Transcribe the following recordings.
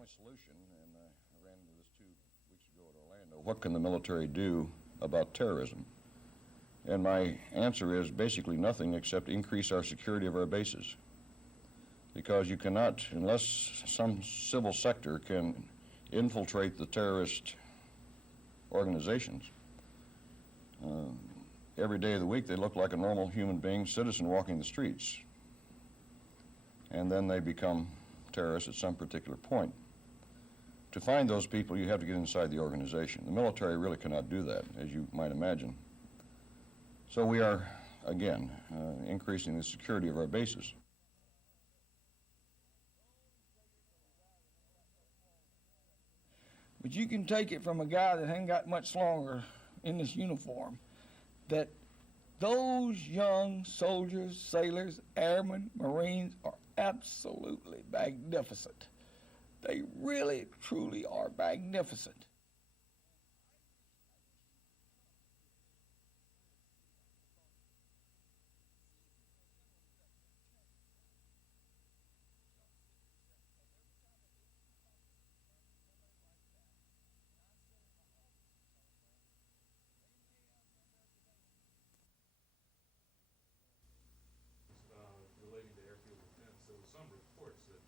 only solution, and I ran into this 2 weeks ago at Orlando, what can the military do about terrorism? And my answer is basically nothing except increase our security of our bases. Because you cannot, unless some civil sector can infiltrate the terrorist organizations, every day of the week they look like a normal human being, citizen walking the streets. And then they become terrorists at some particular point. To find those people, you have to get inside the organization. The military really cannot do that, as you might imagine. So we are, again, increasing the security of our bases. But you can take it from a guy that ain't got much longer in this uniform, that those young soldiers, sailors, airmen, Marines are absolutely magnificent. They really, truly are magnificent. Relating to airfield defense, there were some reports that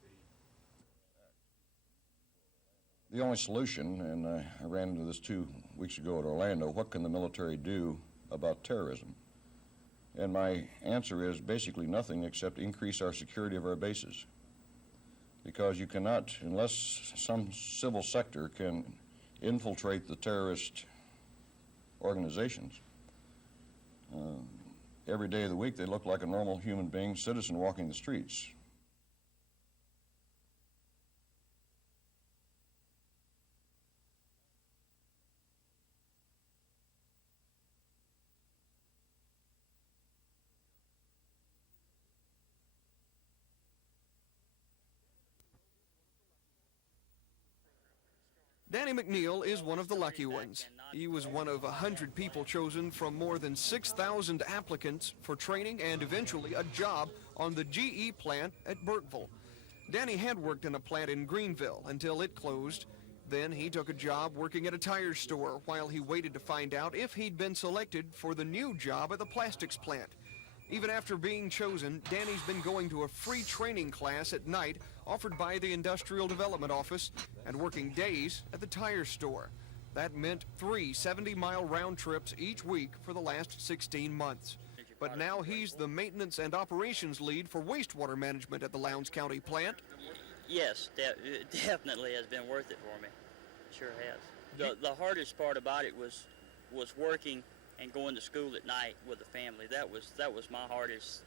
The only solution, and I ran into this 2 weeks ago at Orlando, what can the military do about terrorism? And my answer is basically nothing except increase our security of our bases. Because you cannot, unless some civil sector can infiltrate the terrorist organizations, every day of the week they look like a normal human being, citizen walking the streets. Danny McNeil is one of the lucky ones. He was one of 100 people chosen from more than 6,000 applicants for training and eventually a job on the GE plant at Burkeville. Danny had worked in a plant in Greenville until it closed. Then he took a job working at a tire store while he waited to find out if he'd been selected for the new job at the plastics plant. Even after being chosen, Danny's been going to a free training class at night offered by the Industrial Development Office and working days at the tire store. That meant 3 70-mile round trips each week for the last 16 months. But now he's the maintenance and operations lead for wastewater management at the Lowndes County plant. Yes, it definitely has been worth it for me. Sure has. The hardest part about it was working and going to school at night with the family. That was my hardest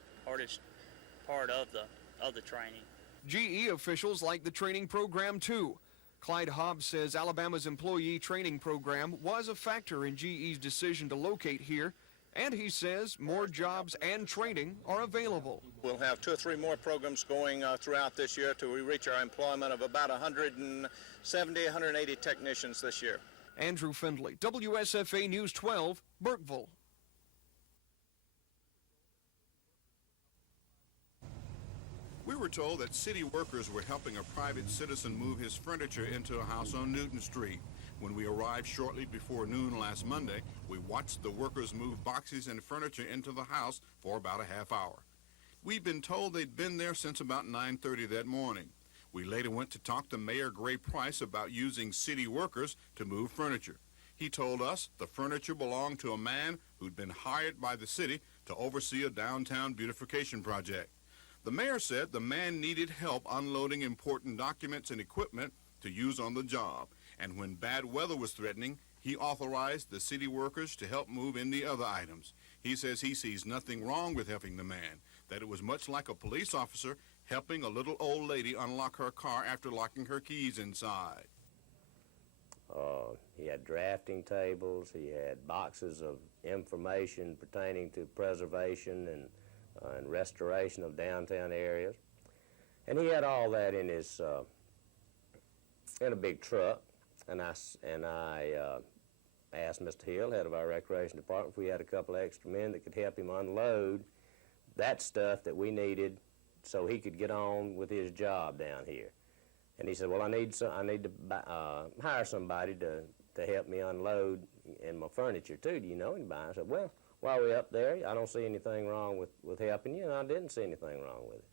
part of the training. GE officials like the training program too. Clyde Hobbs says Alabama's employee training program was a factor in GE's decision to locate here, and he says more jobs and training are available. We'll have 2 or 3 more programs going throughout this year till we reach our employment of about 170, 180 technicians this year. Andrew Findlay, WSFA News 12, Burkeville. We were told that city workers were helping a private citizen move his furniture into a house on Newton Street. When we arrived shortly before noon last Monday, we watched the workers move boxes and furniture into the house for about a half hour. We'd been told they'd been there since about 9:30 that morning. We later went to talk to Mayor Gray Price about using city workers to move furniture. He told us the furniture belonged to a man who'd been hired by the city to oversee a downtown beautification project. The mayor said the man needed help unloading important documents and equipment to use on the job, and when bad weather was threatening, he authorized the city workers to help move in the other items. He says he sees nothing wrong with helping the man, that it was much like a police officer helping a little old lady unlock her car after locking her keys inside. He had drafting tables, he had boxes of information pertaining to preservation and restoration of downtown areas. And he had all that in his in a big truck. And I asked Mr. Hill, head of our recreation department, if we had a couple of extra men that could help him unload that stuff that we needed so he could get on with his job down here. And he said, well, I need to hire somebody to help me unload and my furniture too. Do you know anybody? I said, well, while we're up there, I don't see anything wrong with helping you, and I didn't see anything wrong with it.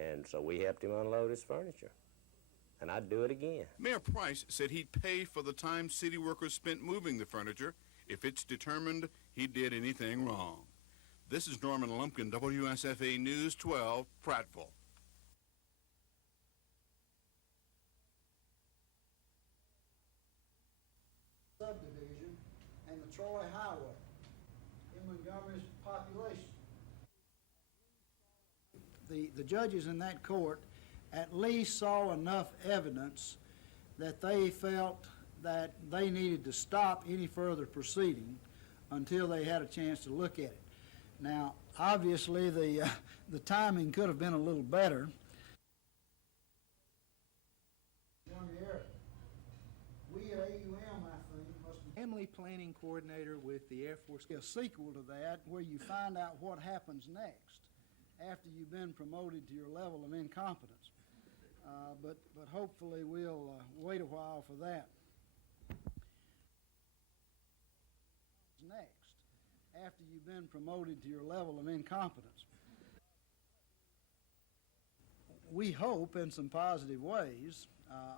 And so we helped him unload his furniture. And I'd do it again. Mayor Price said he'd pay for the time city workers spent moving the furniture if it's determined he did anything wrong. This is Norman Lumpkin, WSFA News 12, Prattville. Subdivision and the Troy Highway in Montgomery's population. The judges in that court at least saw enough evidence that they felt that they needed to stop any further proceeding until they had a chance to look at it. Now, obviously, the timing could have been a little better. We at AUM, I think, must be family planning coordinator with the Air Force. A sequel to that where you find out what happens next after you've been promoted to your level of incompetence. But hopefully we'll wait a while for that. Next, after you've been promoted to your level of incompetence. We hope in some positive ways,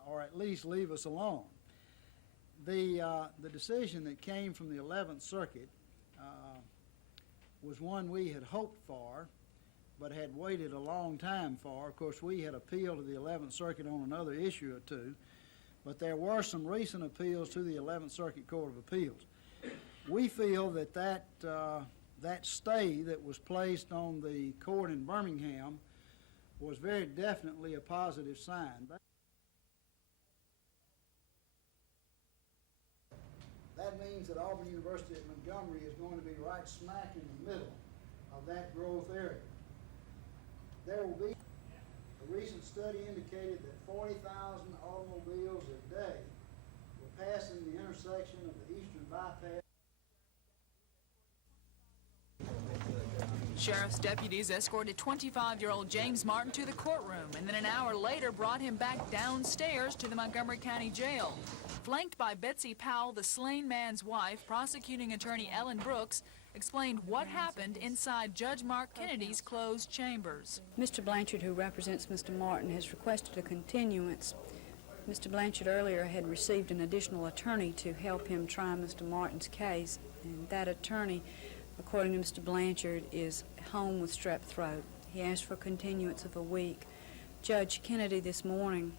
or at least leave us alone. The decision that came from the 11th Circuit was one we had hoped for, but had waited a long time for. Of course, we had appealed to the 11th Circuit on another issue or two, but there were some recent appeals to the 11th Circuit Court of Appeals. We feel that stay that was placed on the court in Birmingham was very definitely a positive sign. That means that Auburn University at Montgomery is going to be right smack in the middle of that growth area. There will be, a recent study indicated that 40,000 automobiles a day were passing the intersection of the Eastern Bypass. Sheriff's deputies escorted 25-year-old James Martin to the courtroom and then an hour later brought him back downstairs to the Montgomery County Jail. Flanked by Betsy Powell, the slain man's wife, prosecuting attorney Ellen Brooks explained what happened inside Judge Mark Kennedy's closed chambers. Mr. Blanchard, who represents Mr. Martin, has requested a continuance. Mr. Blanchard earlier had received an additional attorney to help him try Mr. Martin's case, and that attorney, according to Mr. Blanchard, is home with strep throat. He asked for a continuance of a week. Judge Kennedy this morning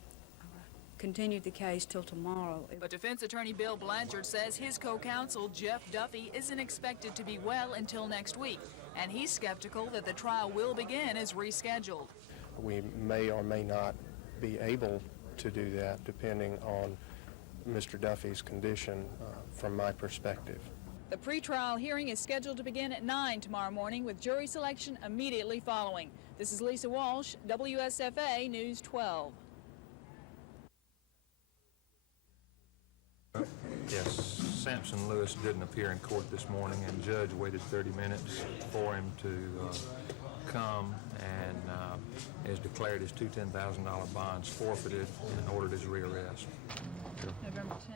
continued the case till tomorrow. But defense attorney Bill Blanchard says his co-counsel, Jeff Duffy, isn't expected to be well until next week, and he's skeptical that the trial will begin as rescheduled. We may or may not be able to do that depending on Mr. Duffy's condition from my perspective. The pretrial hearing is scheduled to begin at 9 tomorrow morning with jury selection immediately following. This is Lisa Walsh, WSFA News 12. Yes, Sampson Lewis didn't appear in court this morning, and judge waited 30 minutes for him to come and has declared his two $10,000 bonds forfeited and ordered his rearrest. November 10th.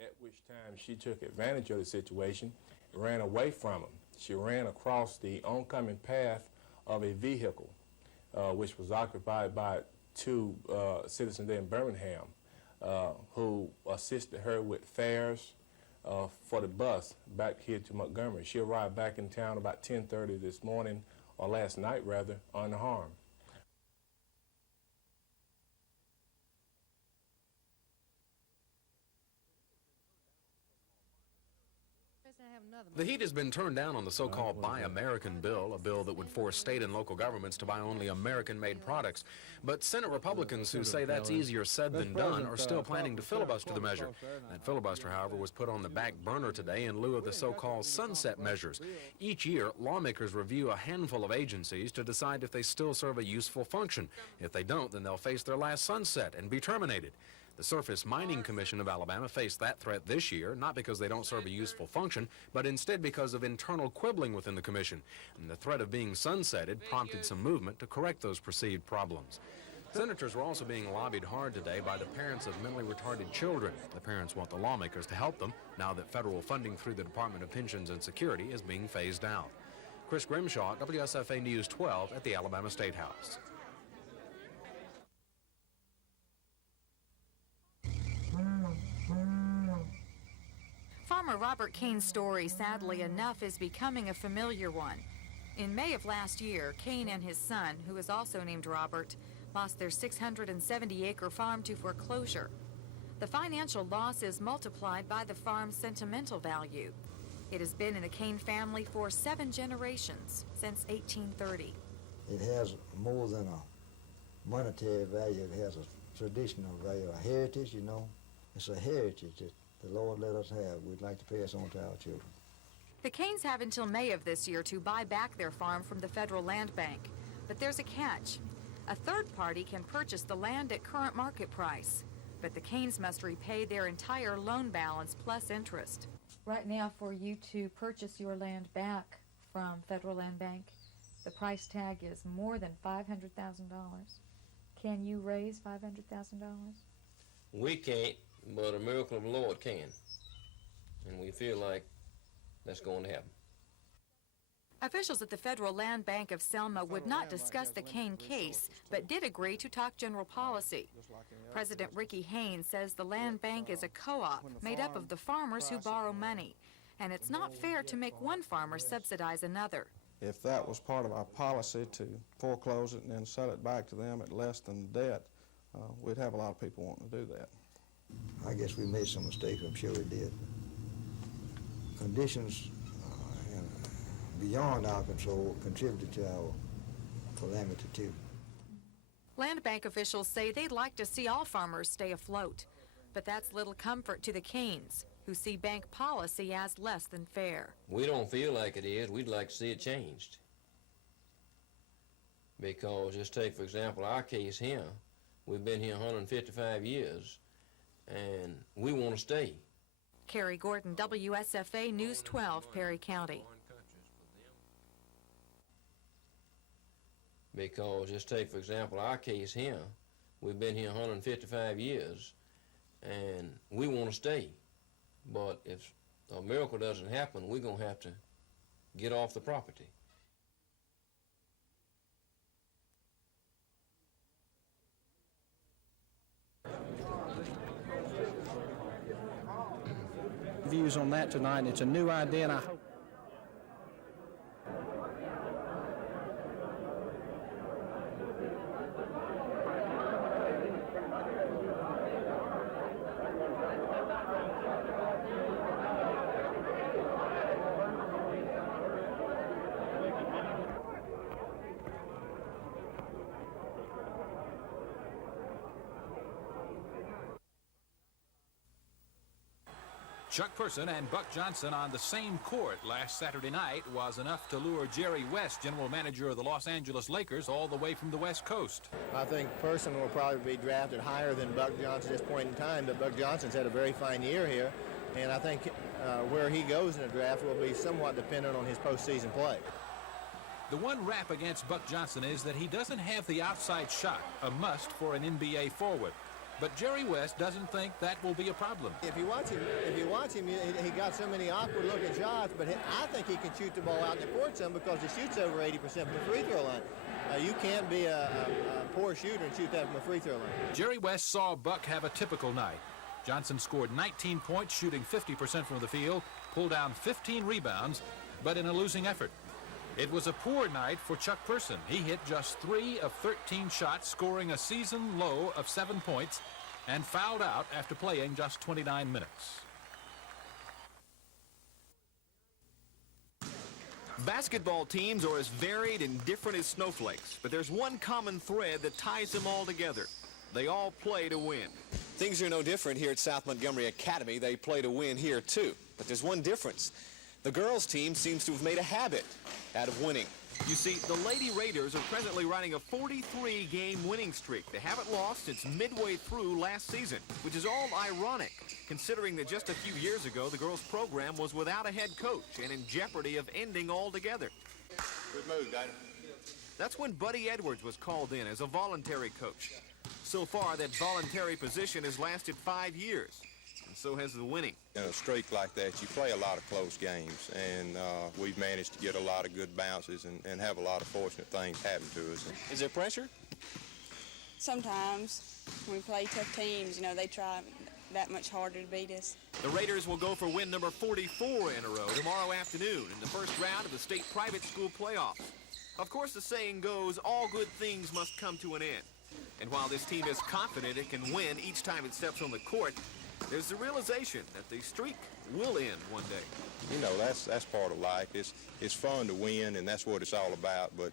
At which time she took advantage of the situation and ran away from him. She ran across the oncoming path of a vehicle, which was occupied by two citizens there in Birmingham who assisted her with fares for the bus back here to Montgomery. She arrived back in town about 10:30 this morning, or last night rather, unharmed. I have another The heat has been turned down on the so-called Buy American bill, a bill that would force state and local governments to buy only American-made products. But Senate Republicans who say that's easier said than done are still planning to filibuster the measure. That filibuster, however, was put on the back burner today in lieu of the so-called sunset measures. Each year, lawmakers review a handful of agencies to decide if they still serve a useful function. If they don't, then they'll face their last sunset and be terminated. The Surface Mining Commission of Alabama faced that threat this year, not because they don't serve a useful function, but instead because of internal quibbling within the commission. And the threat of being sunsetted prompted some movement to correct those perceived problems. Senators were also being lobbied hard today by the parents of mentally retarded children. The parents want the lawmakers to help them now that federal funding through the Department of Pensions and Security is being phased out. Chris Grimshaw, WSFA News 12 at the Alabama State House. Farmer Robert Kane's story, sadly enough, is becoming a familiar one. In May of last year, Kane and his son, who is also named Robert, lost their 670-acre farm to foreclosure. The financial loss is multiplied by the farm's sentimental value. It has been in the Kane family for 7 generations, since 1830. It has more than a monetary value. It has a traditional value, a heritage, you know. It's a heritage that the Lord let us have. We'd like to pass on to our children. The Kanes have until May of this year to buy back their farm from the Federal Land Bank. But there's a catch. A third party can purchase the land at current market price. But the Kanes must repay their entire loan balance plus interest. Right now, for you to purchase your land back from Federal Land Bank, the price tag is more than $500,000. Can you raise $500,000? We can't, but a miracle of the Lord can. And we feel like that's going to happen. Officials at the Federal Land Bank of Selma would not discuss the Kane case, but did agree to talk general policy. President Ricky Haynes says the land bank is a co-op made up of the farmers who borrow money, and it's not fair to make one farmer subsidize another. If that was part of our policy to foreclose it and then sell it back to them at less than the debt, we'd have a lot of people wanting to do that. I guess we made some mistakes, I'm sure we did. Conditions beyond our control contributed to our calamity too. Land bank officials say they'd like to see all farmers stay afloat, but that's little comfort to the Kanes, who see bank policy as less than fair. We don't feel like it is. We'd like to see it changed. Because just take, for example, our case here. We've been here 155 years, and we want to stay. Carrie Gordon, WSFA News 12, Perry County. Because just take, for example, our case here. We've been here 155 years, and we want to stay. But if a miracle doesn't happen, we're going to have to get off the property. Views on that tonight. It's a new idea, and I hope Chuck Person and Buck Johnson on the same court last Saturday night was enough to lure Jerry West, general manager of the Los Angeles Lakers, all the way from the West Coast. I think Person will probably be drafted higher than Buck Johnson at this point in time, but Buck Johnson's had a very fine year here, and I think where he goes in the draft will be somewhat dependent on his postseason play. The one rap against Buck Johnson is that he doesn't have the outside shot, a must for an NBA forward. But Jerry West doesn't think that will be a problem. If you watch him, he got so many awkward-looking shots, but I think he can shoot the ball out in the court some because he shoots over 80% from the free throw line. You can't be a poor shooter and shoot that from a free throw line. Jerry West saw Buck have a typical night. Johnson scored 19 points, shooting 50% from the field, pulled down 15 rebounds, but in a losing effort. It was a poor night for Chuck Person. He hit just 3 of 13 shots, scoring a season low of 7 points, and fouled out after playing just 29 minutes. Basketball teams are as varied and different as snowflakes, but there's one common thread that ties them all together. They all play to win. Things are no different here at South Montgomery Academy. They play to win here, too. But there's one difference. The girls' team seems to have made a habit out of winning. You see, the Lady Raiders are presently riding a 43-game winning streak. They haven't lost since midway through last season, which is all ironic, considering that just a few years ago, the girls' program was without a head coach and in jeopardy of ending altogether. Good move, Gator. That's when Buddy Edwards was called in as a voluntary coach. So far, that voluntary position has lasted 5 years, and so has the winning. In a streak like that, you play a lot of close games, and we've managed to get a lot of good bounces and have a lot of fortunate things happen to us. Is there pressure? Sometimes. When we play tough teams, you know, they try that much harder to beat us. The Raiders will go for win number 44 in a row tomorrow afternoon in the first round of the state private school playoffs. Of course, the saying goes, all good things must come to an end. And while this team is confident it can win each time it steps on the court, there's the realization that the streak will end one day. You know, that's part of life. It's fun to win, and that's what it's all about. But,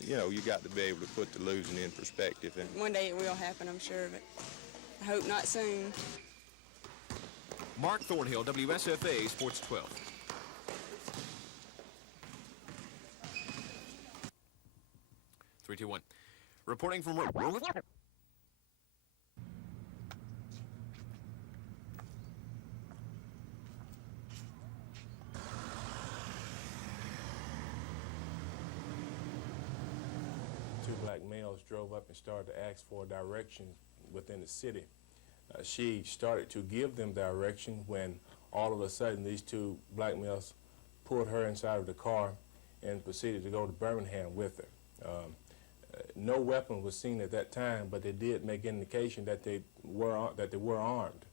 you know, you got to be able to put the losing in perspective. And one day it will happen, I'm sure, but I hope not soon. Mark Thornhill, WSFA Sports 12. Three, two, one. Reporting from... Two black males drove up and started to ask for direction within the city. She started to give them direction when all of a sudden these two black males pulled her inside of the car and proceeded to go to Birmingham with her. No weapon was seen at that time, but they did make indication that they were armed.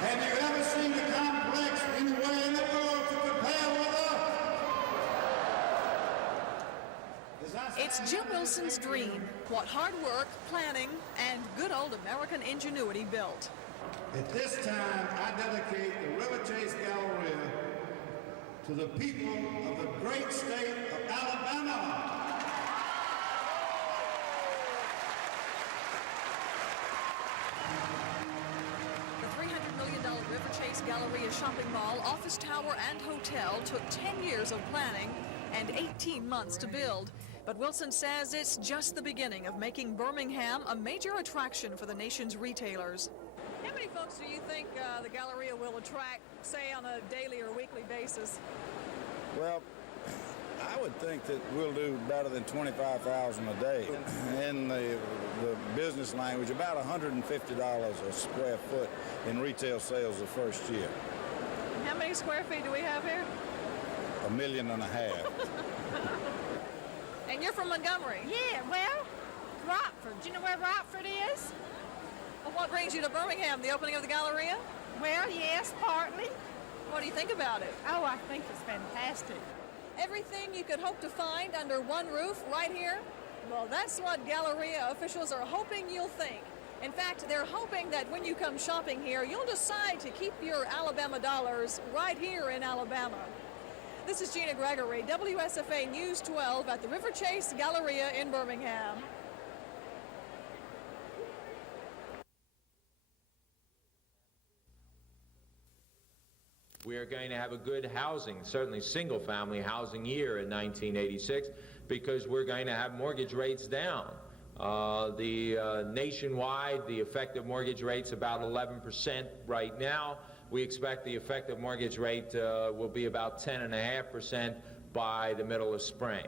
Have you ever seen the complex anywhere in the world to compare with us? It's Jim Wilson's dream, what hard work, planning, and good old American ingenuity built. At this time, I dedicate the River Chase Galleria to the people of the great state of Alabama. River Chase Galleria shopping mall, office tower, and hotel took 10 years of planning and 18 months to build. But Wilson says it's just the beginning of making Birmingham a major attraction for the nation's retailers. How many folks do you think the Galleria will attract, say, on a daily or weekly basis? Well, I would think that we'll do better than 25,000 a day. In the business language, about $150 a square foot in retail sales the first year. How many square feet do we have here? 1.5 million. And you're from Montgomery? Yeah, well, Rockford. Do you know where Rockford is? Well, what brings you to Birmingham, the opening of the Galleria? Well, yes, partly. What do you think about it? Oh, I think it's fantastic. Everything you could hope to find under one roof right here? Well, that's what Galleria officials are hoping you'll think. In fact, they're hoping that when you come shopping here, you'll decide to keep your Alabama dollars right here in Alabama. This is Gina Gregory, WSFA News 12 at the River Chase Galleria in Birmingham. We are going to have a good housing, certainly single-family housing year in 1986, because we're going to have mortgage rates down. Nationwide, the effective mortgage rate's about 11% right now. We expect the effective mortgage rate will be about 10.5% by the middle of spring.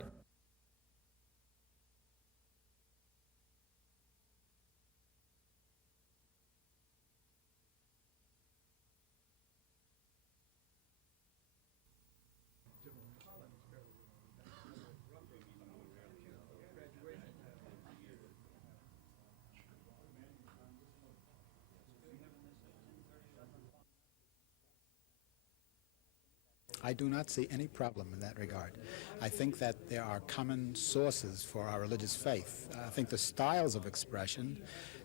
I do not see any problem in that regard. I think that there are common sources for our religious faith. I think the styles of expression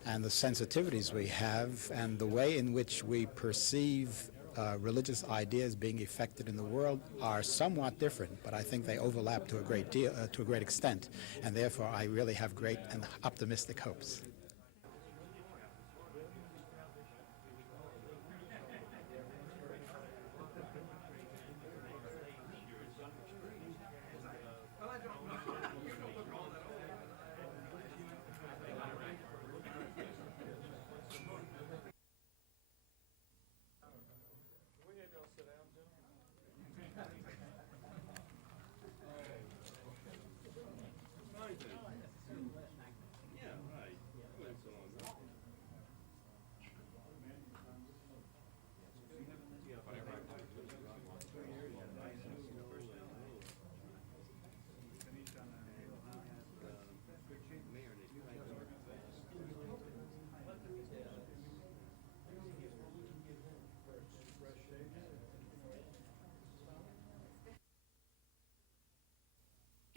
and the sensitivities we have and the way in which we perceive religious ideas being effected in the world are somewhat different, but I think they overlap to a great extent, and therefore I really have great and optimistic hopes.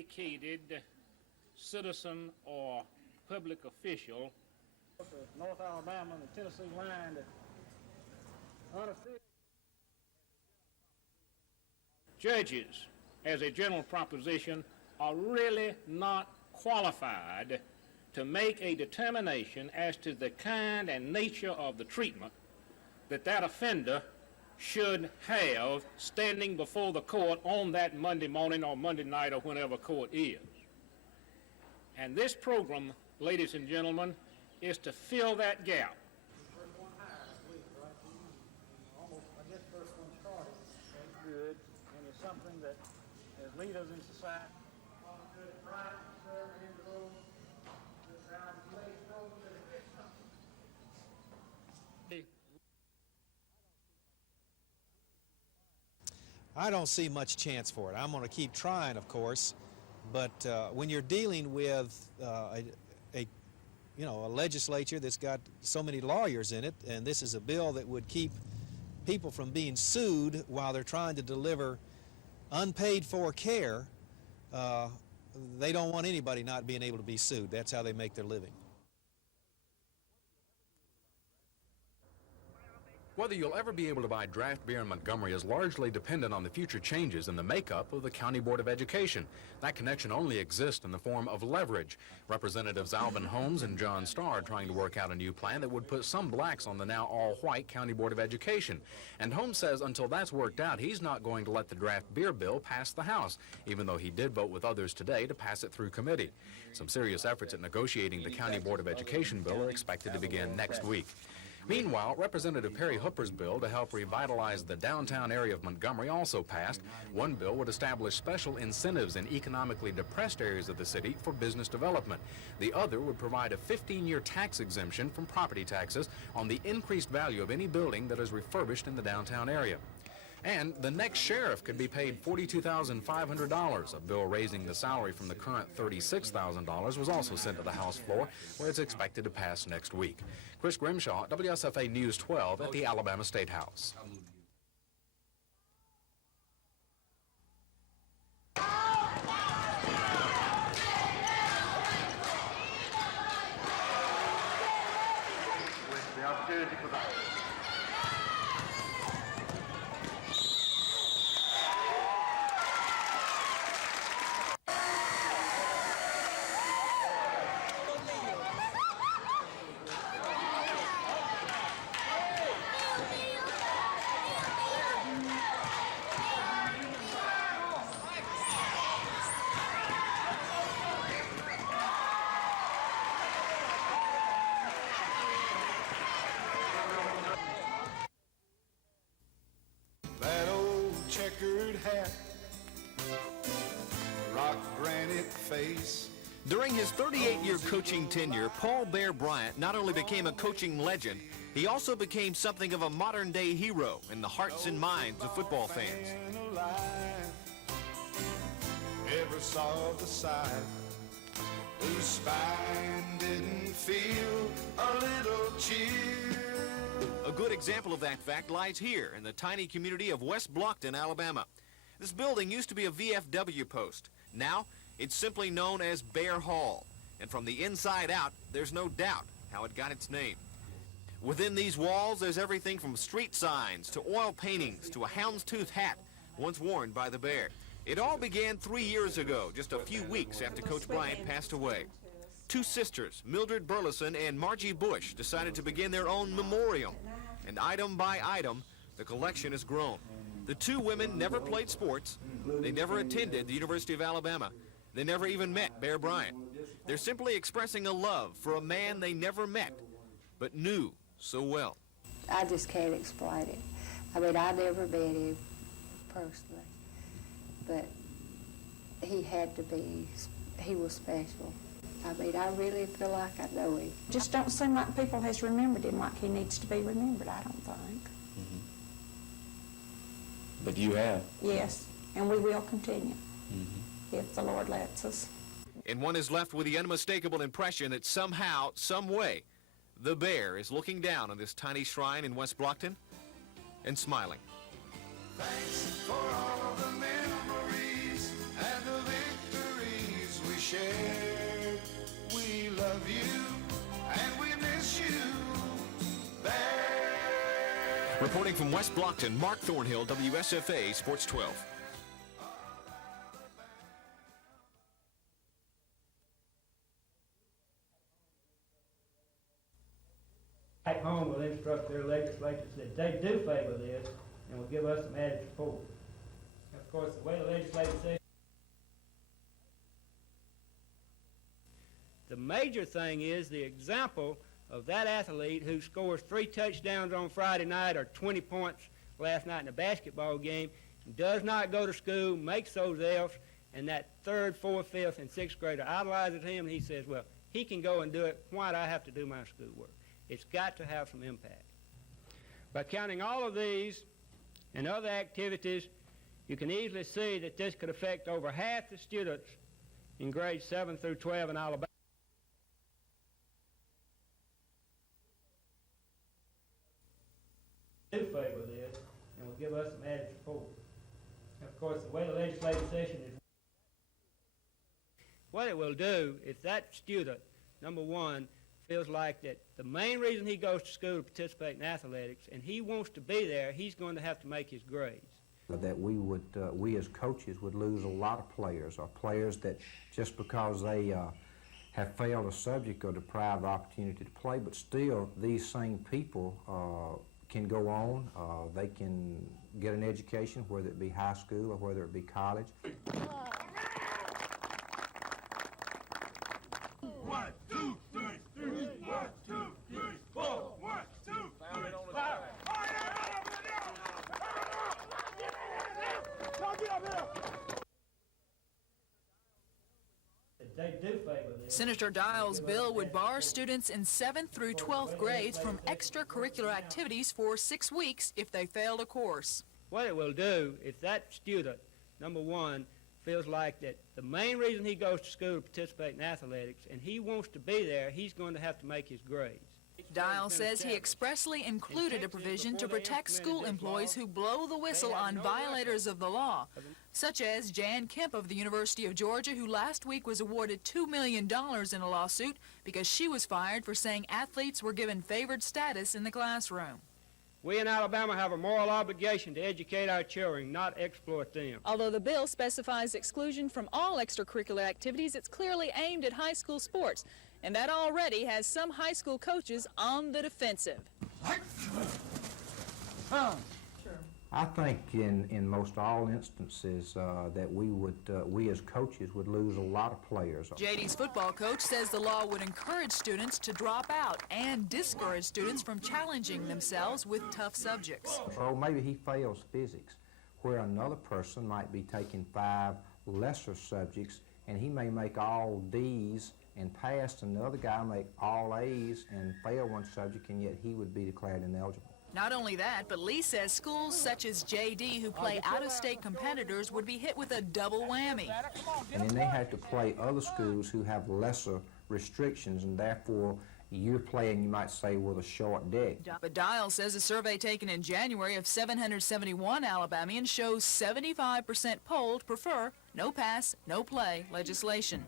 Educated citizen or public official. North Alabama and the Tennessee line that unofficially. Judges, as a general proposition, are really not qualified to make a determination as to the kind and nature of the treatment that offender should have standing before the court on that Monday morning or Monday night or whenever court is. And this program, ladies and gentlemen, is to fill that gap. Good, and it's something that, as leaders in society, I don't see much chance for it. I'm going to keep trying, of course, but when you're dealing with a legislature that's got so many lawyers in it, and this is a bill that would keep people from being sued while they're trying to deliver unpaid for care, they don't want anybody not being able to be sued. That's how they make their living. Whether you'll ever be able to buy draft beer in Montgomery is largely dependent on the future changes in the makeup of the County Board of Education. That connection only exists in the form of leverage. Representatives Alvin Holmes and John Starr are trying to work out a new plan that would put some blacks on the now all-white County Board of Education. And Holmes says until that's worked out, he's not going to let the draft beer bill pass the House, even though he did vote with others today to pass it through committee. Some serious efforts at negotiating the County Board of Education bill are expected to begin next week. Meanwhile, Representative Perry Hooper's bill to help revitalize the downtown area of Montgomery also passed. One bill would establish special incentives in economically depressed areas of the city for business development. The other would provide a 15-year tax exemption from property taxes on the increased value of any building that is refurbished in the downtown area. And the next sheriff could be paid $42,500. A bill raising the salary from the current $36,000 was also sent to the House floor, where it's expected to pass next week. Chris Grimshaw, WSFA News 12 at the Alabama State House. opportunity provided. That old checkered hat, rock granite face. During his 38-year coaching tenure, Paul Bear Bryant not only became a coaching legend, he also became something of a modern-day hero in the hearts and minds of football fans. Ever saw the side whose spine didn't feel a little chill. A good example of that fact lies here in the tiny community of West Blockton, Alabama. This building used to be a VFW post. Now, it's simply known as Bear Hall. And from the inside out, there's no doubt how it got its name. Within these walls, there's everything from street signs to oil paintings to a houndstooth hat once worn by the Bear. It all began 3 years ago, just a few weeks after Coach Bryant passed away. Two sisters, Mildred Burleson and Margie Bush, decided to begin their own memorial. And item by item, the collection has grown. The two women never played sports. They never attended the University of Alabama. They never even met Bear Bryant. They're simply expressing a love for a man they never met, but knew so well. I just can't explain it. I mean, I never met him personally, but he had to be, he was special. I mean, I really feel like I know him. Just don't seem like people has remembered him like he needs to be remembered, I don't think. Mm-hmm. But you have? Yes, and we will continue, Mm-hmm. if the Lord lets us. And one is left with the unmistakable impression that somehow, some way, the Bear is looking down on this tiny shrine in West Blockton and smiling. Thanks for all the memories and the victories we shared. We love you and we miss you, Bear. Reporting from West Blockton, Mark Thornhill, WSFA Sports 12. Back home will instruct their legislatures that they do favor this and will give us some added support. Of course, the way the legislature says, the major thing is the example of that athlete who scores 3 touchdowns on Friday night or 20 points last night in a basketball game, does not go to school, makes those F's, and that 3rd, 4th, 5th, and 6th grader idolizes him, and he says, well, he can go and do it. Why do I have to do my schoolwork? It's got to have some impact. By counting all of these and other activities, you can easily see that this could affect over half the students in grades 7 through 12 in Alabama. Do favor this and will give us some added support. Of course, the way the legislative session is, what it will do is that student, number one, feels like that the main reason he goes to school to participate in athletics, and he wants to be there, he's going to have to make his grades. That we as coaches would lose a lot of players, or players that just because they have failed a subject or deprived the opportunity to play, but still these same people can go on, they can get an education, whether it be high school or whether it be college. 1, 2, 3, 3. 1, 2, 3, 4. 1, 2, 3, 5. They do favor this. Senator Dial's bill would bar students in 7th through 12th grades from extracurricular activities for 6 weeks if they failed a course. What it will do is that student, number one, feels like that the main reason he goes to school to participate in athletics, and he wants to be there, he's going to have to make his grades. Dial says he expressly included a provision to protect school employees who blow the whistle on violators of the law, such as Jan Kemp of the University of Georgia, who last week was awarded $2 million in a lawsuit because she was fired for saying athletes were given favored status in the classroom. We in Alabama have a moral obligation to educate our children, not exploit them. Although the bill specifies exclusion from all extracurricular activities, it's clearly aimed at high school sports, and that already has some high school coaches on the defensive. I think in most all instances that we as coaches would lose a lot of players. JD's football coach says the law would encourage students to drop out and discourage students from challenging themselves with tough subjects. Or maybe he fails physics, where another person might be taking 5 lesser subjects, and he may make all D's and pass, and the other guy make all A's and fail one subject, and yet he would be declared ineligible. Not only that, but Lee says schools such as JD who play out-of-state competitors would be hit with a double whammy. And then they have to play other schools who have lesser restrictions, and therefore you're playing, you might say, with a short deck. But Dial says a survey taken in January of 771 Alabamians shows 75% polled prefer no pass, no play legislation.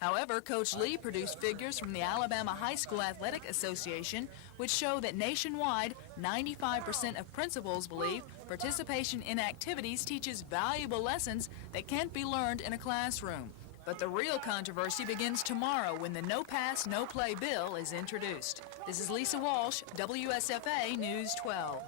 However, Coach Lee produced figures from the Alabama High School Athletic Association which show that nationwide, 95% of principals believe participation in activities teaches valuable lessons that can't be learned in a classroom. But the real controversy begins tomorrow when the No Pass, No Play bill is introduced. This is Lisa Walsh, WSFA News 12.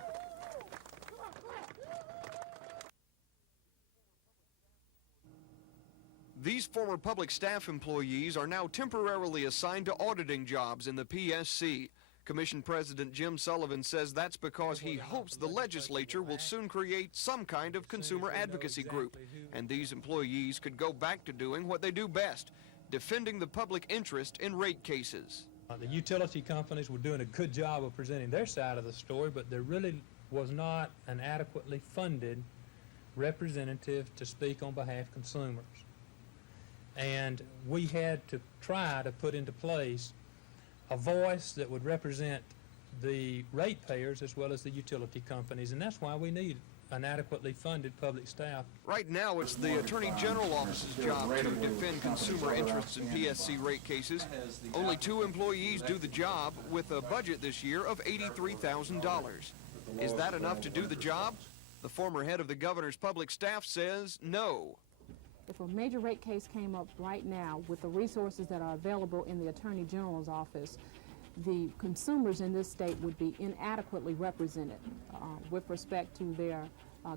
These former public staff employees are now temporarily assigned to auditing jobs in the PSC. Commission President Jim Sullivan says that's because he hopes the legislature will soon create some kind of consumer advocacy group, and these employees could go back to doing what they do best, defending the public interest in rate cases. The utility companies were doing a good job of presenting their side of the story, but there really was not an adequately funded representative to speak on behalf of consumers. And we had to try to put into place a voice that would represent the ratepayers as well as the utility companies, and that's why we need an adequately funded public staff. Right now, it's the Attorney General Office's job to defend consumer interests in PSC rate cases. Only 2 employees do the job with a budget this year of $83,000. Is that enough to do the job? The former head of the governor's public staff says no. If a major rate case came up right now with the resources that are available in the Attorney General's office, the consumers in this state would be inadequately represented with respect to their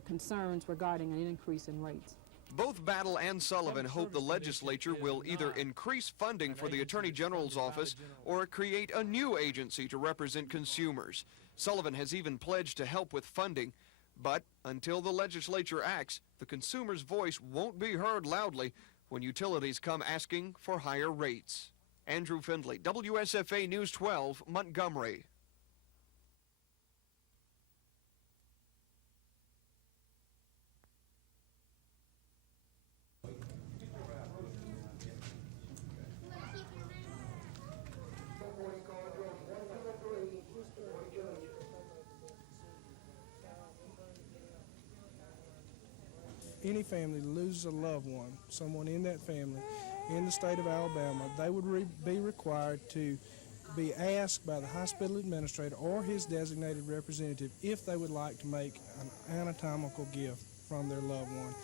concerns regarding an increase in rates. Both Battle and Sullivan hope the legislature will either increase funding for the Attorney General's office or create a new agency to represent consumers. Sullivan has even pledged to help with funding. But until the legislature acts, the consumer's voice won't be heard loudly when utilities come asking for higher rates. Andrew Findley, WSFA News 12, Montgomery. Any family loses a loved one, someone in that family, in the state of Alabama, they would be required to be asked by the hospital administrator or his designated representative if they would like to make an anatomical gift from their loved one.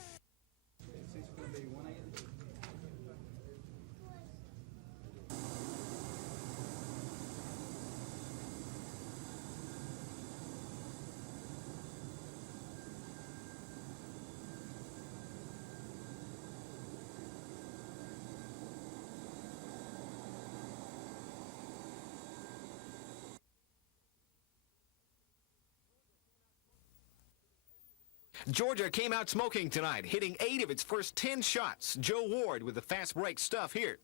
Georgia came out smoking tonight, hitting 8 of its first 10 shots. Joe Ward with the fast break stuff here.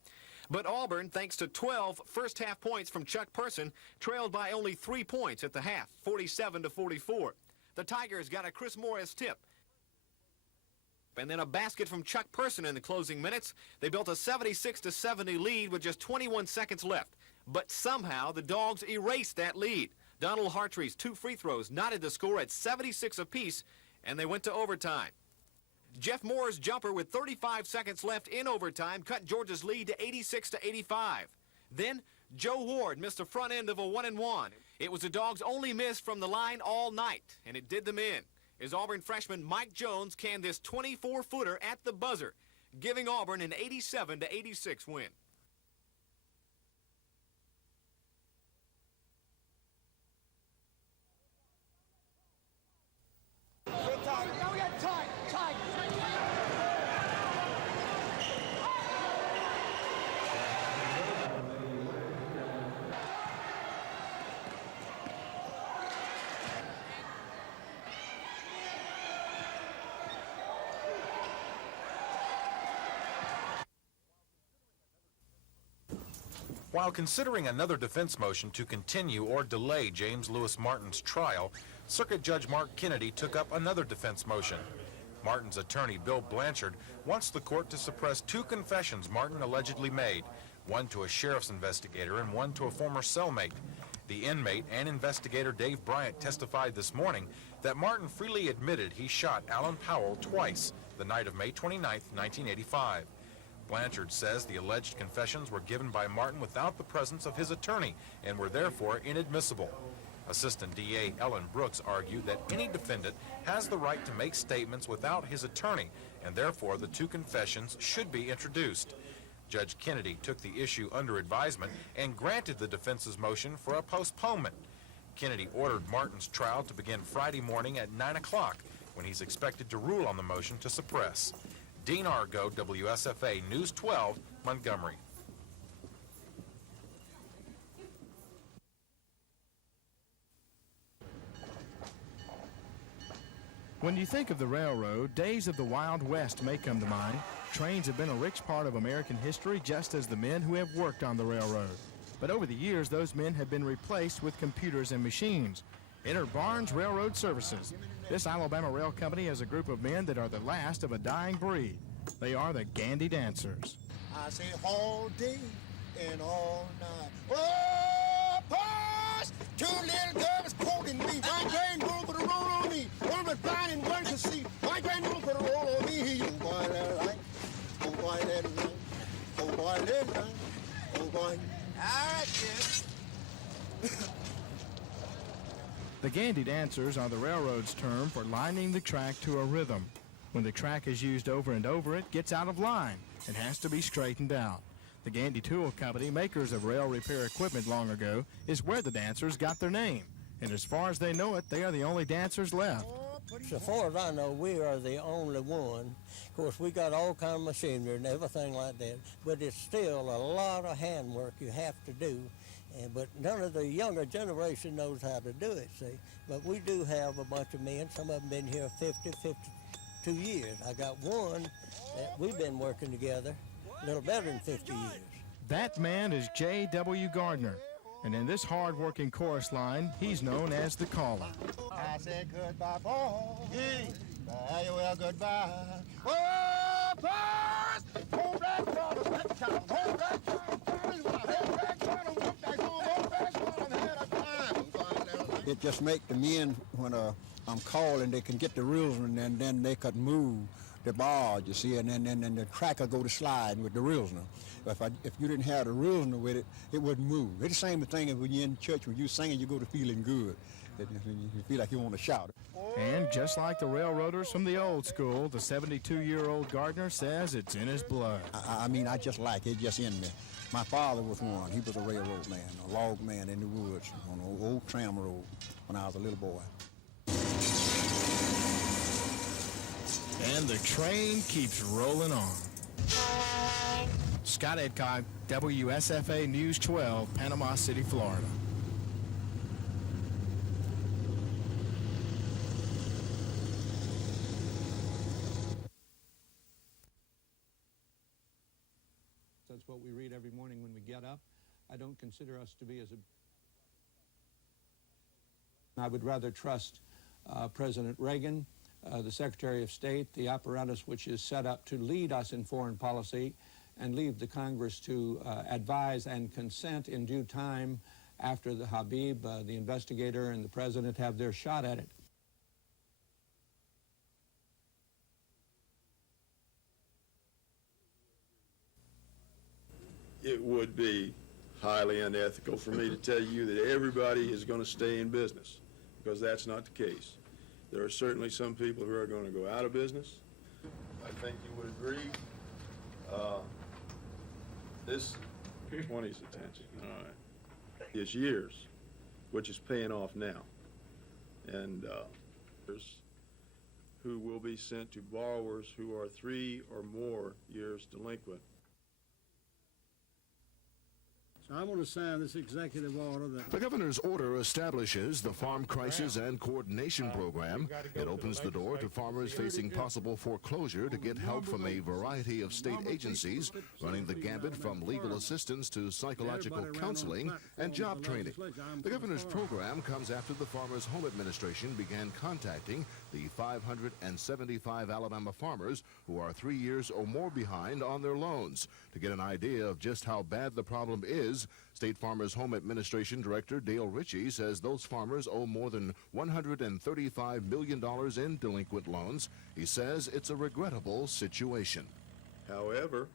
But Auburn, thanks to 12 first-half points from Chuck Person, trailed by only 3 points at the half, 47-44. The Tigers got a Chris Morris tip. And then a basket from Chuck Person in the closing minutes. They built a 76-70 lead with just 21 seconds left. But somehow the Dogs erased that lead. Donald Hartree's 2 free throws knotted the score at 76 apiece, and they went to overtime. Jeff Moore's jumper with 35 seconds left in overtime cut Georgia's lead to 86-85. Then Joe Ward missed the front end of a 1-and-1. It was the Dogs' only miss from the line all night, and it did them in, as Auburn freshman Mike Jones canned this 24-footer at the buzzer, giving Auburn an 87-86 win. While considering another defense motion to continue or delay James Lewis Martin's trial, Circuit Judge Mark Kennedy took up another defense motion. Martin's attorney, Bill Blanchard, wants the court to suppress 2 confessions Martin allegedly made, one to a sheriff's investigator and one to a former cellmate. The inmate and investigator Dave Bryant testified this morning that Martin freely admitted he shot Alan Powell twice the night of May 29, 1985. Blanchard says the alleged confessions were given by Martin without the presence of his attorney and were therefore inadmissible. Assistant DA Ellen Brooks argued that any defendant has the right to make statements without his attorney, and therefore the 2 confessions should be introduced. Judge Kennedy took the issue under advisement and granted the defense's motion for a postponement. Kennedy ordered Martin's trial to begin Friday morning at 9 o'clock, when he's expected to rule on the motion to suppress. Dean Argo, WSFA News 12, Montgomery. When you think of the railroad, days of the Wild West may come to mind. Trains have been a rich part of American history, just as the men who have worked on the railroad. But over the years, those men have been replaced with computers and machines. Enter Barnes Railroad Services. This Alabama Rail Company has a group of men that are the last of a dying breed. They are the Gandy Dancers. I say all day and all night. Oh, boss! 2 little girls quoting me. My grandmother put a roll on me. One was blind and one could see. My grandmother put a roll on me. Oh, boy, that light. Oh, boy, that light. Oh, boy, that light. Oh, boy. All right, kid. The Gandy Dancers are the railroad's term for lining the track to a rhythm. When the track is used over and over, it gets out of line and has to be straightened out. The Gandy Tool Company, makers of rail repair equipment long ago, is where the dancers got their name. And as far as they know it, they are the only dancers left. So far as I know, we are the only one. Of course, we got all kind of machinery and everything like that, but it's still a lot of handwork you have to do. But none of the younger generation knows how to do it, see. But we do have a bunch of men. Some of them been here 52 years. I got one that we've been working together a little better than 50 years. That man is J.W. Gardner. And in this hard-working chorus line, he's known as the caller. I said goodbye, boy. Bye, well, goodbye. Oh, boys! Hold that brother, that child. Hold that child. It just make the men, when I'm calling, they can get the reels and then they could move the bars, you see, and then the track will go to slide with the reels. If you didn't have the reels with it, it wouldn't move. It's the same thing as when you're in church, when you're singing, you go to feeling good. You feel like you want to shout. And just like the railroaders from the old school, the 72-year-old Gardner says it's in his blood. I mean, I just like it. It's just in me. My father was one. He was a railroad man, a log man in the woods on an old tram road when I was a little boy. And the train keeps rolling on. Scott Edcock, WSFA News 12, Panama City, Florida. That's what we read every morning when we get up. I don't consider us to be as I would rather trust President Reagan, the Secretary of State, the apparatus which is set up to lead us in foreign policy, and leave the Congress to advise and consent in due time after the Habib, the investigator, and the President have their shot at it. It would be highly unethical for me to tell you that everybody is going to stay in business, because that's not the case. There are certainly some people who are going to go out of business. I think you would agree. This 20's attention, all right, is years, which is paying off now. And who will be sent to borrowers who are 3 or more years delinquent. So I want to sign this executive order that... The governor's order establishes the Farm Crisis and Coordination Program. It opens the door to farmers facing possible foreclosure to get help from a variety of state agencies, running the gambit from legal assistance to psychological counseling and job training. The governor's program comes after the Farmers Home Administration began contacting the 575 Alabama farmers who are 3 years or more behind on their loans. To get an idea of just how bad the problem is, State Farmers Home Administration Director Dale Ritchie says those farmers owe more than $135 million in delinquent loans. He says it's a regrettable situation. However,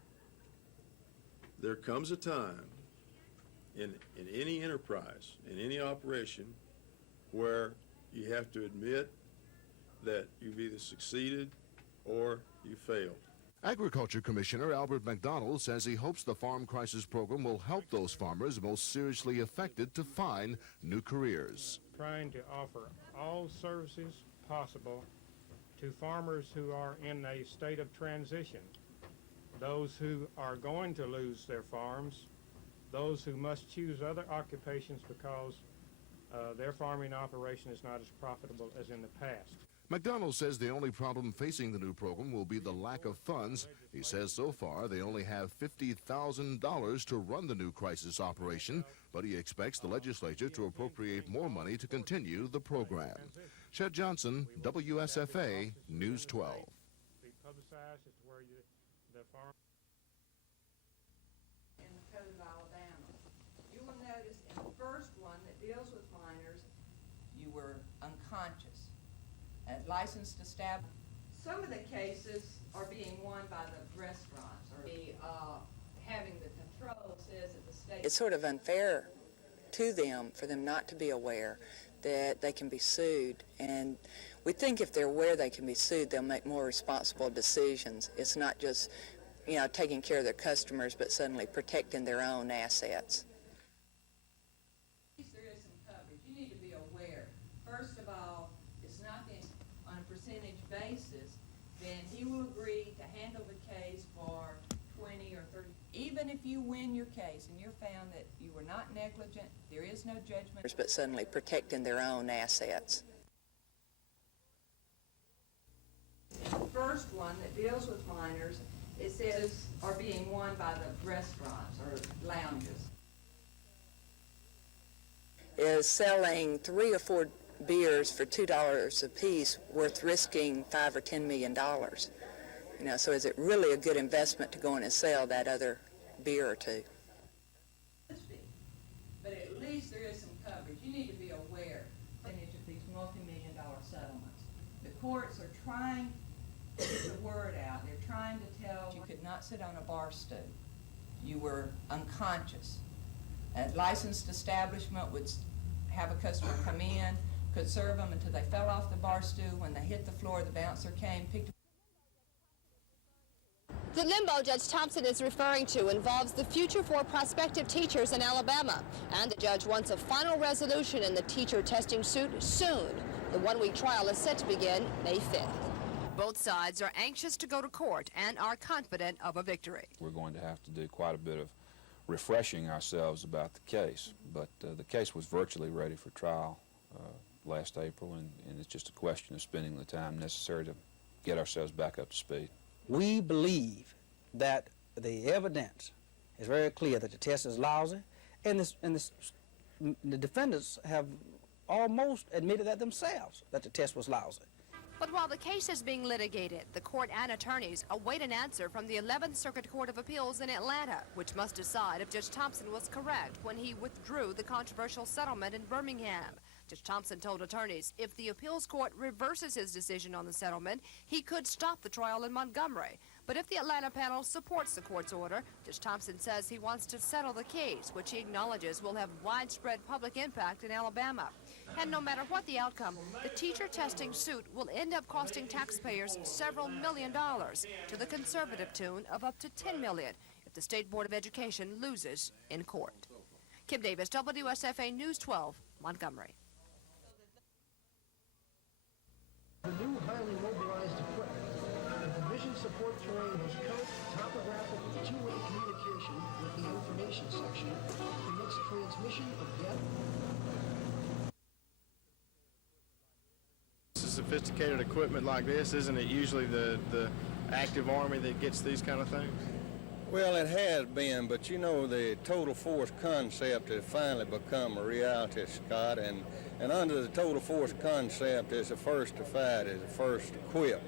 there comes a time in any enterprise, in any operation, where you have to admit that you've either succeeded or you failed. Agriculture Commissioner Albert McDonald says he hopes the Farm Crisis Program will help those farmers most seriously affected to find new careers. Trying to offer all services possible to farmers who are in a state of transition, those who are going to lose their farms, those who must choose other occupations because their farming operation is not as profitable as in the past. McDonald says the only problem facing the new program will be the lack of funds. He says so far they only have $50,000 to run the new crisis operation, but he expects the legislature to appropriate more money to continue the program. Chet Johnson, WSFA, News 12. Be publicized as to where the farm... In the Code of Alabama, you will notice in the first one that deals with minors, you were unconscious. At licensed establishment. Some of the cases are being won by the restaurants, or having the control says that the state... It's sort of unfair to them for them not to be aware that they can be sued, and we think if they're aware they can be sued, they'll make more responsible decisions. It's not just, taking care of their customers, but suddenly protecting their own assets. There is some coverage. You need to be aware. First of all, basis, then he will agree to handle the case for 20 or 30. Even if you win your case and you're found that you were not negligent, there is no judgment. But suddenly protecting their own assets. The first one that deals with minors, it says are being won by the restaurants or lounges. Is selling 3 or 4 beers for $2 a piece worth risking $5 or $10 million? So is it really a good investment to go in and sell that other beer or two? But at least there is some coverage. You need to be aware of these multi-million-dollar settlements. The courts are trying to get the word out. They're trying to tell you could not sit on a bar stool. You were unconscious. A licensed establishment would have a customer come in, could serve them until they fell off the bar stool. When they hit the floor, the bouncer came, picked up. The limbo Judge Thompson is referring to involves the future for prospective teachers in Alabama, and the judge wants a final resolution in the teacher testing suit soon. The one-week trial is set to begin May 5th. Both sides are anxious to go to court and are confident of a victory. We're going to have to do quite a bit of refreshing ourselves about the case, but the case was virtually ready for trial last April, and it's just a question of spending the time necessary to get ourselves back up to speed. We believe that the evidence is very clear that the test is lousy, and the defendants have almost admitted that themselves, that the test was lousy. But while the case is being litigated, the court and attorneys await an answer from the 11th Circuit Court of Appeals in Atlanta, which must decide if Judge Thompson was correct when he withdrew the controversial settlement in Birmingham. Judge Thompson told attorneys if the appeals court reverses his decision on the settlement, he could stop the trial in Montgomery. But if the Atlanta panel supports the court's order, Judge Thompson says he wants to settle the case, which he acknowledges will have widespread public impact in Alabama. And no matter what the outcome, the teacher testing suit will end up costing taxpayers several $1 million, to the conservative tune of up to $10 million if the State Board of Education loses in court. Kim Davis, WSFA News 12, Montgomery. The new highly mobilized equipment. The division support terrain has coat, topographic, two-way communication with the information section, permits transmission of data. Sophisticated equipment like this, isn't it usually the active Army that gets these kind of things? Well, it has been, but you know, the total force concept has finally become a reality, Scott, and under the total force concept is the first to fight, is the first to equip.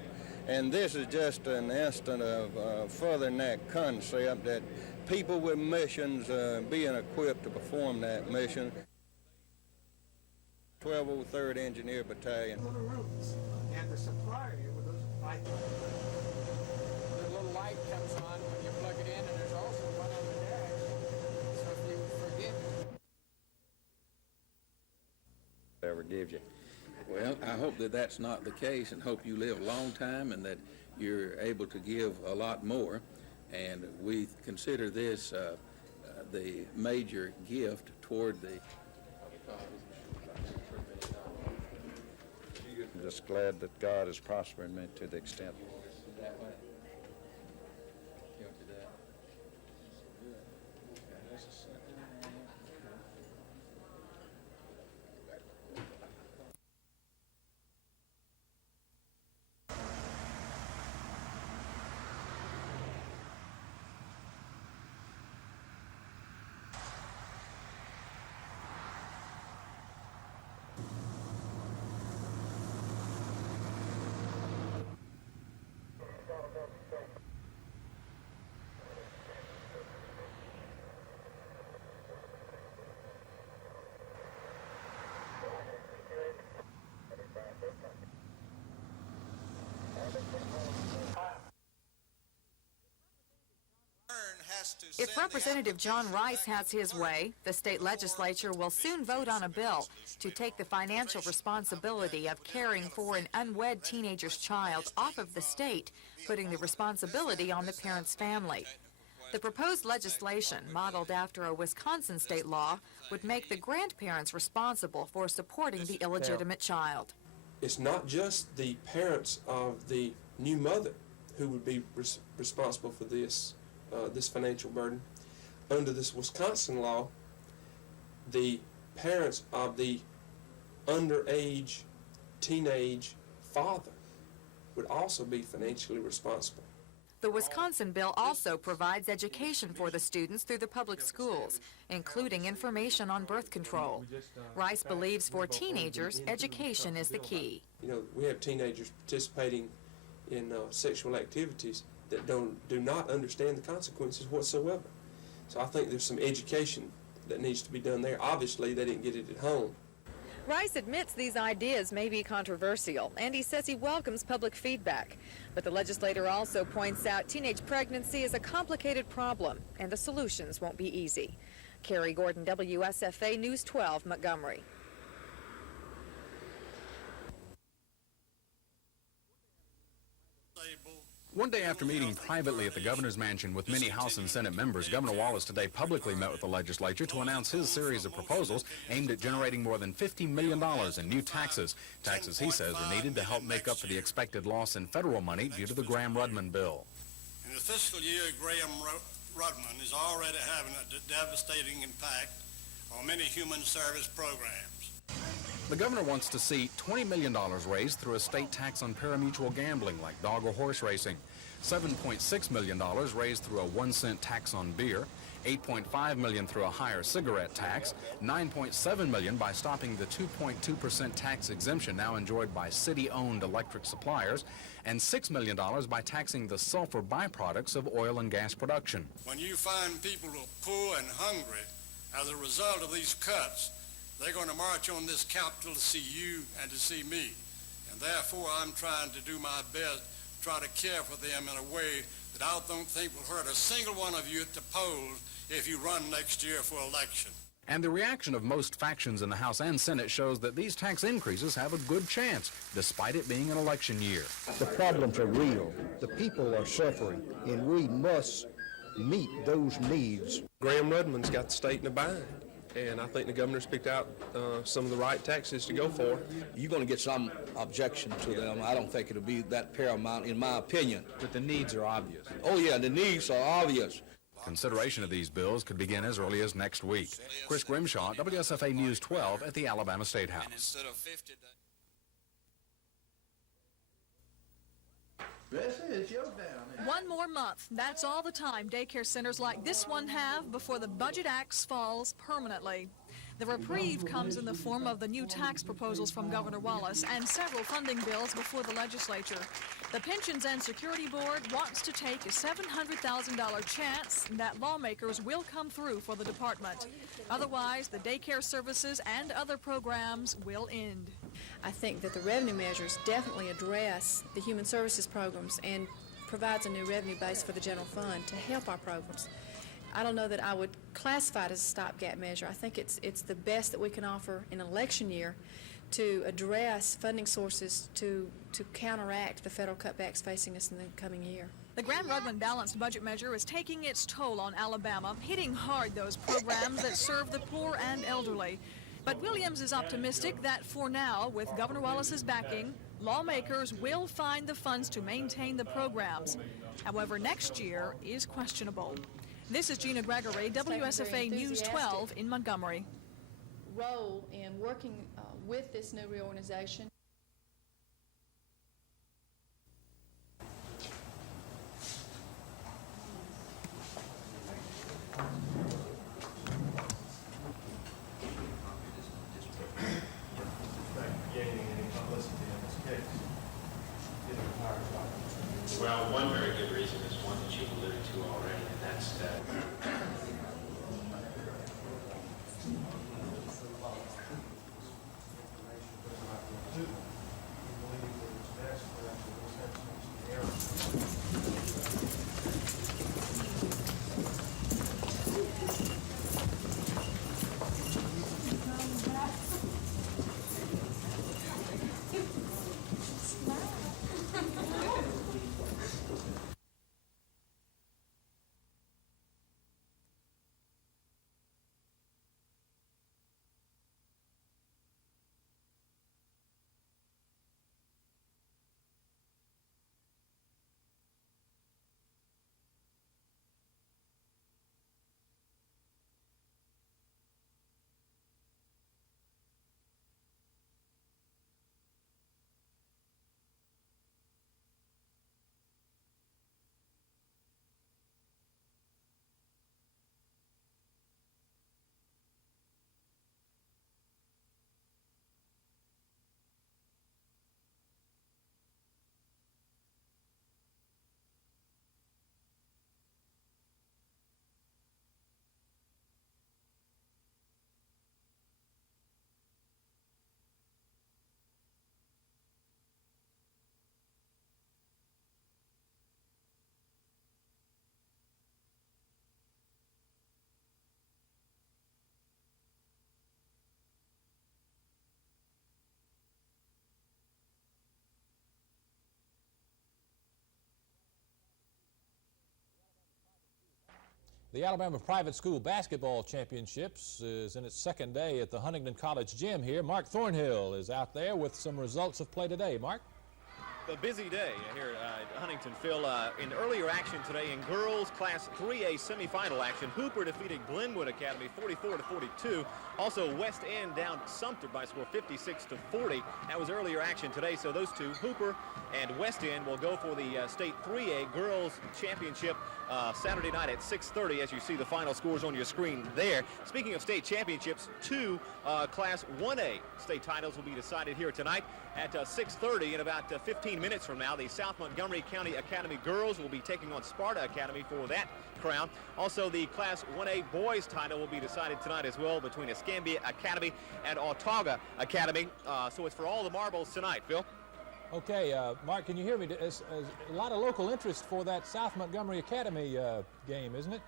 And this is just an instant of furthering that concept that people with missions being equipped to perform that mission. 1203rd Engineer Battalion. And the supplier with those light. The little light comes on when you plug it in, and there's also one on the dash. So if you forget. Whatever gives you. Well, I hope that that's not the case, and hope you live a long time and that you're able to give a lot more. And we consider this the major gift toward the. I'm just glad that God is prospering me to the extent. If Representative John Rice has his way, the state legislature will soon vote on a bill to take the financial responsibility of caring for an unwed teenager's child off of the state, putting the responsibility on the parent's family. The proposed legislation, modeled after a Wisconsin state law, would make the grandparents responsible for supporting the illegitimate child. It's not just the parents of the new mother who would be responsible for this financial burden. Under this Wisconsin law, the parents of the underage teenage father would also be financially responsible. The Wisconsin bill also provides education for the students through the public schools, including information on birth control. Rice believes for teenagers, education is the key. You know, we have teenagers participating in sexual activities that do not understand the consequences whatsoever. So I think there's some education that needs to be done there. Obviously, they didn't get it at home. Rice admits these ideas may be controversial, and he says he welcomes public feedback. But the legislator also points out teenage pregnancy is a complicated problem, and the solutions won't be easy. Carrie Gordon, WSFA News 12, Montgomery. One day after meeting privately at the governor's mansion with many House and Senate members, Governor Wallace today publicly met with the legislature to announce his series of proposals aimed at generating more than $50 million in new taxes. Taxes, he says, are needed to help make up for the expected loss in federal money due to the Graham-Rudman bill. In the fiscal year, Graham-Rudman is already having a devastating impact on many human service programs. The governor wants to see $20 million raised through a state tax on parimutuel gambling like dog or horse racing, $7.6 million raised through a 1-cent tax on beer, $8.5 million through a higher cigarette tax, $9.7 million by stopping the 2.2% tax exemption now enjoyed by city-owned electric suppliers, and $6 million by taxing the sulfur byproducts of oil and gas production. When you find people who are poor and hungry as a result of these cuts, they're going to march on this Capitol to see you and to see me. And therefore, I'm trying to do my best, try to care for them in a way that I don't think will hurt a single one of you at the polls if you run next year for election. And the reaction of most factions in the House and Senate shows that these tax increases have a good chance, despite it being an election year. The problems are real. The people are suffering, and we must meet those needs. Graham Rudman's got the state in a bind, and I think the governor's picked out some of the right taxes to go for. You're going to get some objection to them. I don't think it'll be that paramount, in my opinion. But the needs are obvious. Oh, yeah, the needs are obvious. Consideration of these bills could begin as early as next week. Chris Grimshaw, WSFA News 12 at the Alabama State House. One more month. That's all the time daycare centers like this one have before the budget axe falls permanently. The reprieve comes in the form of the new tax proposals from Governor Wallace and several funding bills before the legislature. The Pensions and Security Board wants to take a $700,000 chance that lawmakers will come through for the department. Otherwise, the daycare services and other programs will end. I think that the revenue measures definitely address the human services programs and provides a new revenue base for the general fund to help our programs. I don't know that I would classify it as a stopgap measure. I think it's the best that we can offer in an election year to address funding sources to counteract the federal cutbacks facing us in the coming year. The Graham-Rudman balanced budget measure is taking its toll on Alabama, hitting hard those programs that serve the poor and elderly. But Williams is optimistic that for now, with Governor Wallace's backing, lawmakers will find the funds to maintain the programs. However, next year is questionable. This is Gina Gregory, WSFA News 12 in Montgomery. Role in working with this new reorganization. Well, one very good reason is one that you've alluded to already, and that's that The Alabama Private School Basketball Championships is in its second day at the Huntington College Gym here. Mark Thornhill is out there with some results of play today. Mark? A busy day here at Huntington, Phil. In earlier action today in girls Class 3A semifinal action, Hooper defeated Glenwood Academy 44-42. Also, West End down Sumter by a score 56-40. That was earlier action today, so those two, Hooper and West End, will go for the State 3A Girls Championship Saturday night at 6:30, as you see the final scores on your screen there. Speaking of state championships, two Class 1A state titles will be decided here tonight at 6:30. In about 15 minutes from now, the South Montgomery County Academy girls will be taking on Sparta Academy for that crown. Also, the Class 1A boys title will be decided tonight as well between Escambia Academy and Autauga Academy. So it's for all the marbles tonight, Phil. Okay, Mark, can you hear me? There's a lot of local interest for that South Montgomery Academy game, isn't it?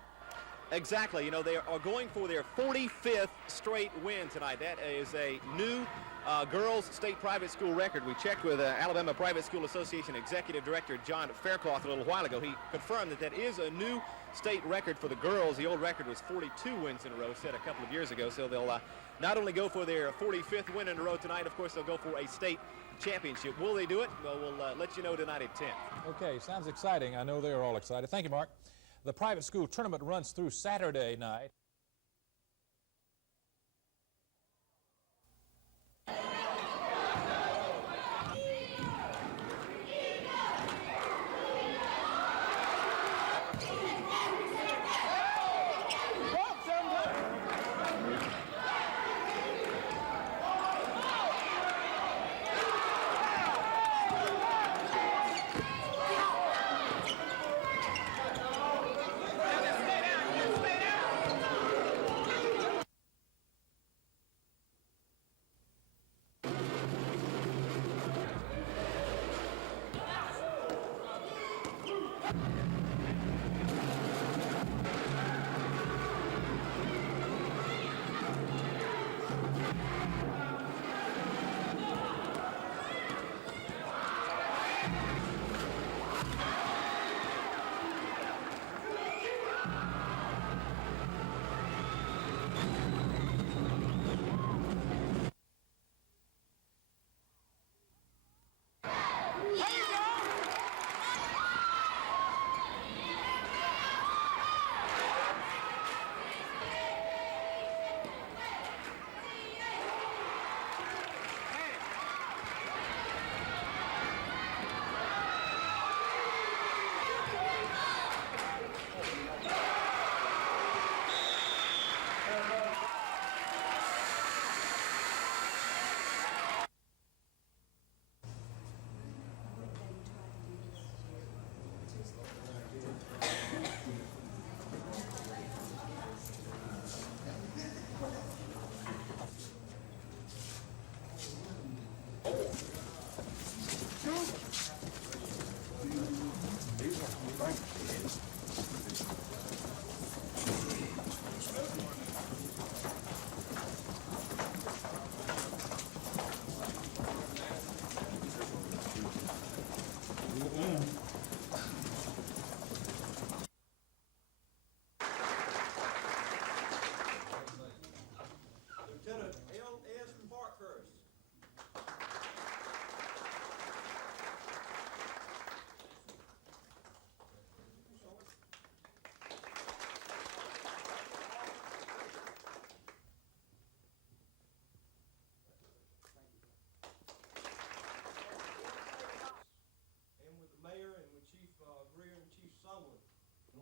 Exactly. You know, they are going for their 45th straight win tonight. That is a new girls state private school record. We checked with Alabama Private School Association Executive Director John Faircloth a little while ago. He confirmed that that is a new state record for the girls. The old record was 42 wins in a row, set a couple of years ago. So they'll not only go for their 45th win in a row tonight, of course, they'll go for a state championship. Will they do it? Well, we'll let you know tonight at 10. Okay, sounds exciting. I know they're all excited. Thank you, Mark. The private school tournament runs through Saturday night.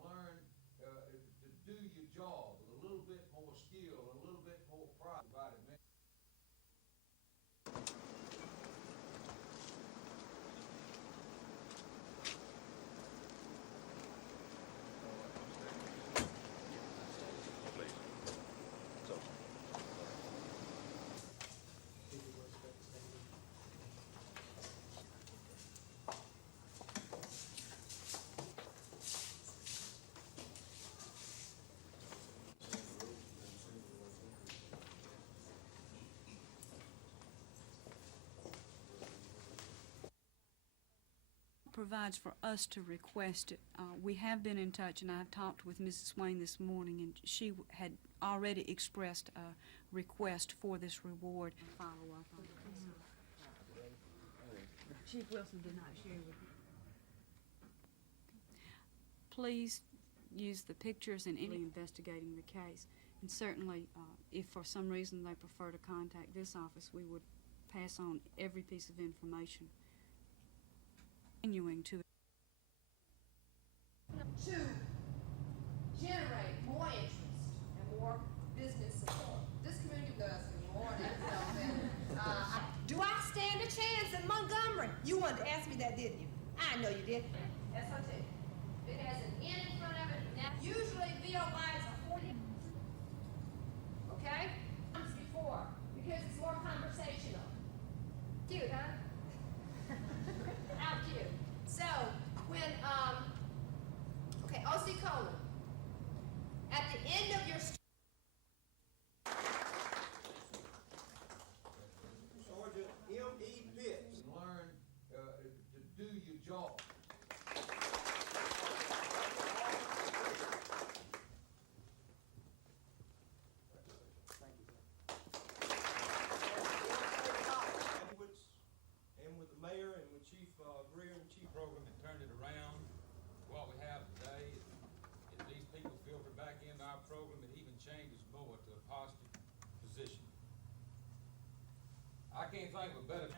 Learn to do your job with a little bit more skill, a little bit more pride. Provides for us to request it. We have been in touch, and I've talked with Mrs. Swain this morning, and she had already expressed a request for this reward. Follow up on Chief Wilson did not share with me. Please use the pictures in any investigating the case. And certainly, if for some reason they prefer to contact this office, we would pass on every piece of information. Continuing to generate more interest and more business support. This community does more than something. Do I stand a chance in Montgomery? You wanted to ask me that, didn't you? I know you did. That's what I tell you. It has an N in front of it. Now, usually VOIs are 40. Okay? Comes before because it's more conversational. Cute, huh? How cute. So when okay, O.C. Colon. At the end of your Sergeant M.E. Pitts. Learn to do your job. And with the mayor and with Chief Greer and Chief Program and turned it around. What we have today is these people filter back into our program. It even changes more to a positive position. I can't think of a better